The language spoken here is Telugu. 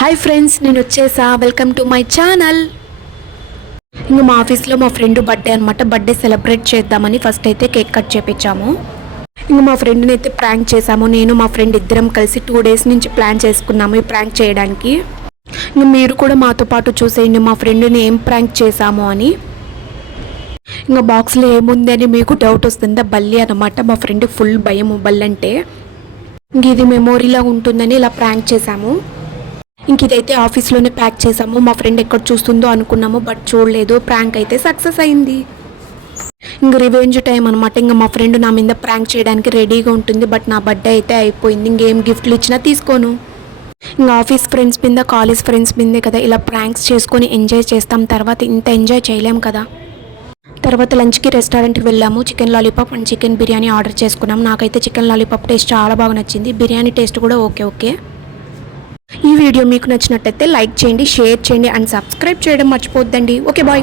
హాయ్ ఫ్రెండ్స్, నేను వచ్చేసా. Welcome to my channel. ఇంకా మా ఆఫీస్లో మా ఫ్రెండ్ బర్త్డే అనమాట. బర్త్డే సెలబ్రేట్ చేద్దామని ఫస్ట్ అయితే కేక్ కట్ చేపించాము. ఇంకా మా ఫ్రెండ్ని అయితే ప్రాంక్ చేసాము. నేను మా ఫ్రెండ్ ఇద్దరం కలిసి 2 days నుంచి ప్లాన్ చేసుకున్నాము ఈ ప్రాంక్ చేయడానికి. ఇంకా మీరు కూడా మాతో పాటు చూసేయండి మా ఫ్రెండ్ని ఏం ప్రాంక్ చేసాము అని. ఇంకా బాక్స్లో ఏముంది అని మీకు డౌట్ వస్తుందా? బల్లి అనమాట. మా ఫ్రెండ్ ఫుల్ భయం బల్లి అంటే. ఇంక ఇది మెమోరీలా ఉంటుందని ఇలా ప్రాంక్ చేసాము. ఇంక ఇదైతే ఆఫీస్లోనే ప్యాక్ చేసాము. మా ఫ్రెండ్ ఎక్కడ చూస్తుందో అనుకున్నాము, బట్ చూడలేదు. ప్రాంక్ అయితే సక్సెస్ అయింది. ఇంక రివెంజ్ టైం అనమాట. ఇంకా మా ఫ్రెండ్ నా మీద ప్రాంక్ చేయడానికి రెడీగా ఉంటుంది, బట్ నా బర్త్డే అయితే అయిపోయింది. ఇంకేం గిఫ్ట్లు ఇచ్చినా తీసుకోను. ఇంకా ఆఫీస్ ఫ్రెండ్స్ మీద, కాలేజ్ ఫ్రెండ్స్ మీదే కదా ఇలా ప్రాంక్స్ చేసుకొని ఎంజాయ్ చేస్తాం. తర్వాత ఇంత ఎంజాయ్ చేయలేం కదా. తర్వాత లంచ్కి రెస్టారెంట్కి వెళ్ళాము. Chicken lollipop and chicken biryani order చేసుకున్నాం. నాకైతే చికెన్ లాలీపాప్ టేస్ట్ చాలా బాగా నచ్చింది. బిర్యానీ టేస్ట్ కూడా ఓకే. ఈ వీడియో మీకు నచ్చినట్టయితే లైక్ చేయండి, షేర్ చేయండి అండ్ సబ్స్క్రైబ్ చేయడం మర్చిపోద్దండి. Okay, bye.